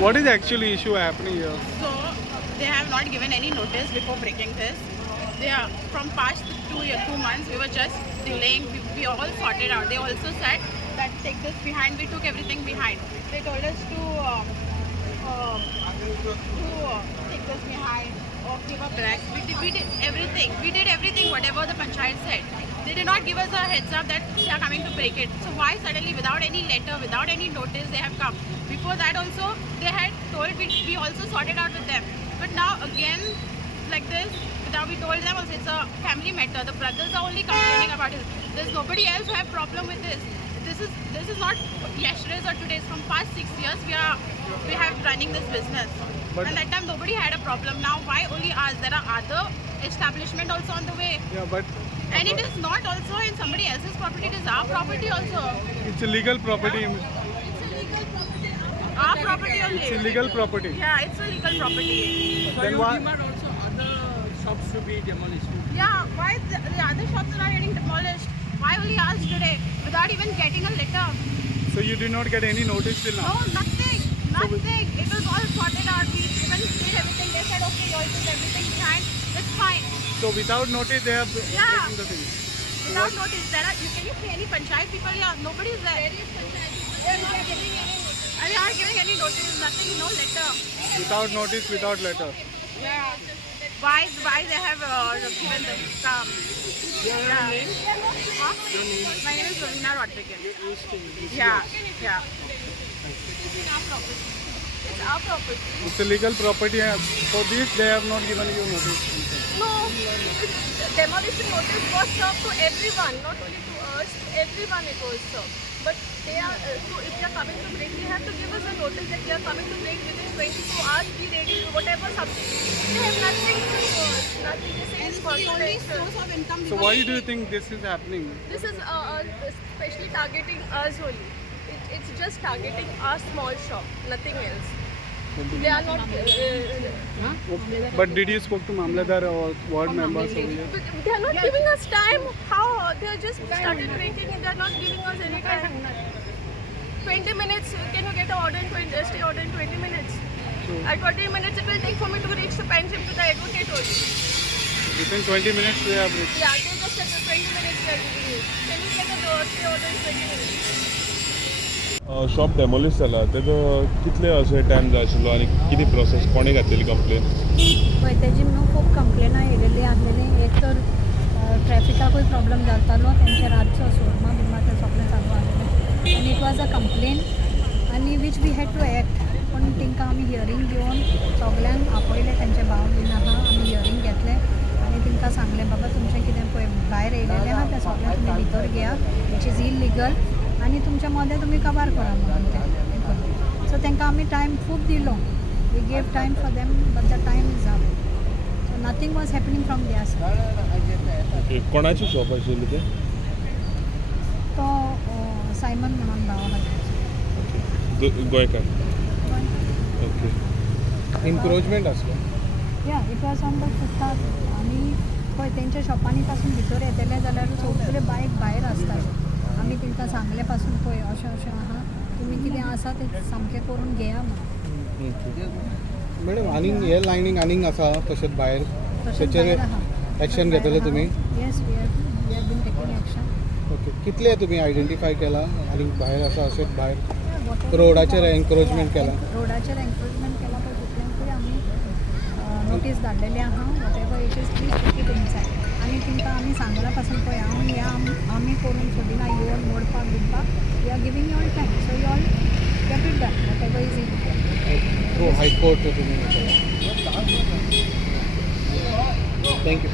What is actually issue happening here? So they have not given any notice before breaking this. They are from past 2 months. We were just delaying. We all sorted out. They also said that take this behind. We took everything behind. They told us to take this behind or give a back. We did everything. We did everything. Whatever the panchayat said. They did not give us a heads up that they are coming to break it. So why suddenly, without any letter, without any notice, they have come? Before that also, they had told we also sorted out with them. But now again, like this, without we told them also it's a family matter. The brothers are only complaining about it. There's nobody else who have problem with this. This is not yesterday's or today's. From past 6 years, we have running this business. But and that time nobody had a problem. Now why only us? There are other establishment also on the way. Yeah, but and it is not also in somebody else's property. It is our property also. It's a legal property. Our property only. It's illegal property. Yeah, it's a legal property. So then you why demand also other shops to be demolished? Yeah, why the other shops are not getting demolished? Why only us today without even getting a letter? So you did not get any notice till now? No, nothing. Nothing. It was all sorted out. We even did everything. They said, okay, you all did everything behind. It's fine. So without notice they are breaking the thing. Without notice, can you see any panchayat people here? Nobody is there. They are not giving any notice, nothing, no letter. Without notice, without letter. Yeah. Why they have given the yeah. Huh? My name is Ravina Rodriguez. Yeah. It's our property. It's a legal property. For this they have not given you notice. No, demolition notice was served to everyone, not only to us, to everyone it was served. But they are, so if they are coming to break, they have to give us a notice that they are coming to break within 24 hours, be ready to whatever something. They have nothing to do with us, nothing. They say it's confidential. So why do you think this is happening? This is especially targeting us only. It's just targeting our small shop, nothing else. They are not. But did you spoke to Mamladar or ward members over here? They are not giving us time. How? They are just started breaking it. They are not giving us any time. 20 minutes. Can you get an order in 20? Stay order in 20 minutes. At 20 minutes it will take for me to reach the pension to the advocate only. Within 20 minutes they are breaking. Yeah, they just said the 20 minutes they are giving you. Can you get a stay order in 20 minutes? Shop demolish जाला तेजो कितले अशें टायम जाय आशिल्लो आनी कितें प्रोसेस कोणे घातलेली कंप्लेन पळय तेजी न्हू खूब कंप्लेनां येयलेली आसलेली एक तर ट्रॅफिकाकूय प्रॉब्लम जातालो तेंचे रातचो सोरमा बिमा ते सगळें चालू आसलेलें आनी इट वॉज अ कंप्लेन आनी which we had to act पूण तांकां आमी हियरींग दिवन सगळ्यांक आपयलें तेंचे भाव बीन आहा आमी हियरींग घेतलें आनी तांकां सांगलें बाबा तुमचें भितर घेया विच इज इलिगल आनी तुमच्या मदें तुमी काबार करा म्हणून तें सो तांकां आमी टायम खूब दिलो we gave time for them but the time is up so nothing was happening from their side. Okay कोणाची शॉप आशिल्ली ते? तो सायमन म्हणून भाव आहा गोंयकार. ओके. Encroachment असलो. या it was on the footpath आमी पळय तेंच्या शॉपांनी पासून भितर येतले जाल्यार सगळे बायक भायर आसतात आमी तांकां सांगले पासून पळय अशें अशें आहा तुमी कितें आसा तें सामकें करून घेया म्हणून. मॅडम आनीक हे लायनीक आनीक आसा तशेंच भायर तशेंच तेचेर भायर आहा. एक्शन घेतले तुमी? Yes we have been taking action. Okay कितले तुमी आयडेंटिफाय केला आनीक भायर आसा अशेंच भायर रोडाचेर एन्क्रोचमेंट केला? रोडाचेर एन्क्रोचमेंट केला पळय तितल्यांकूय आमी नोटीस धाडलेली आहा whatever it is please take it inside आनी तांकां आमी सांगला पासून पळय आमी करून सोदिना येवन मोडपाक बिडपाक we are giving you all time so you all get it done whatever is it. Through high court तुमी थँक्यू.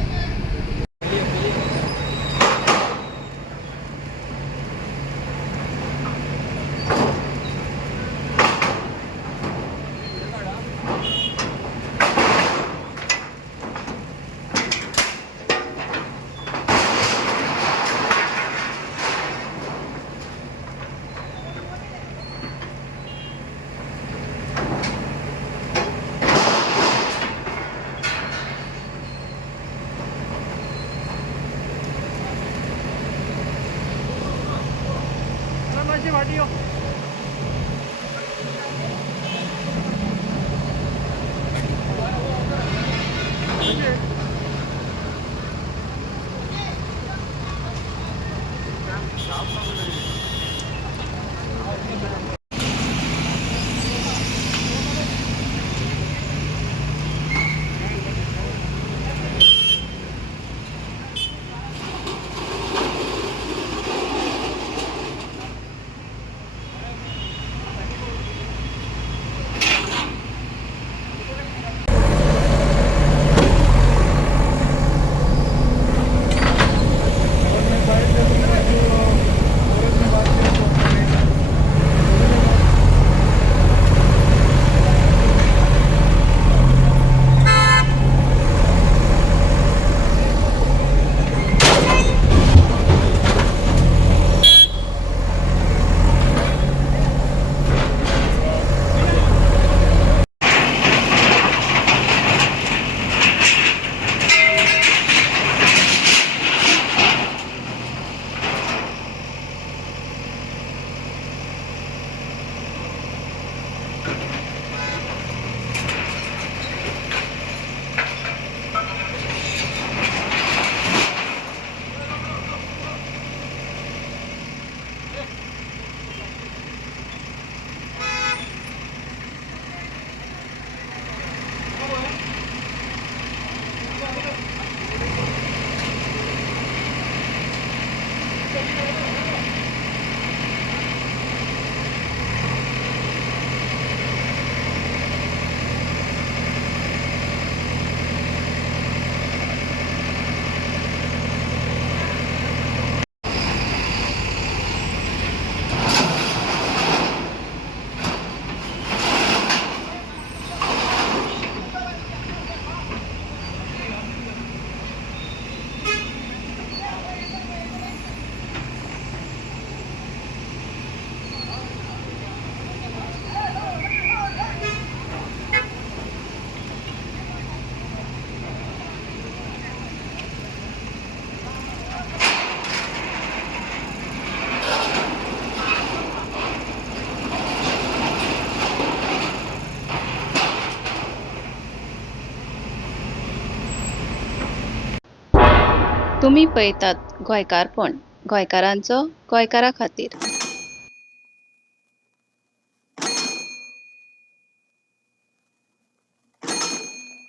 तुम्ही पळयतात गोंयकारपण गोंयकारांचो गोंयकारा खातीर.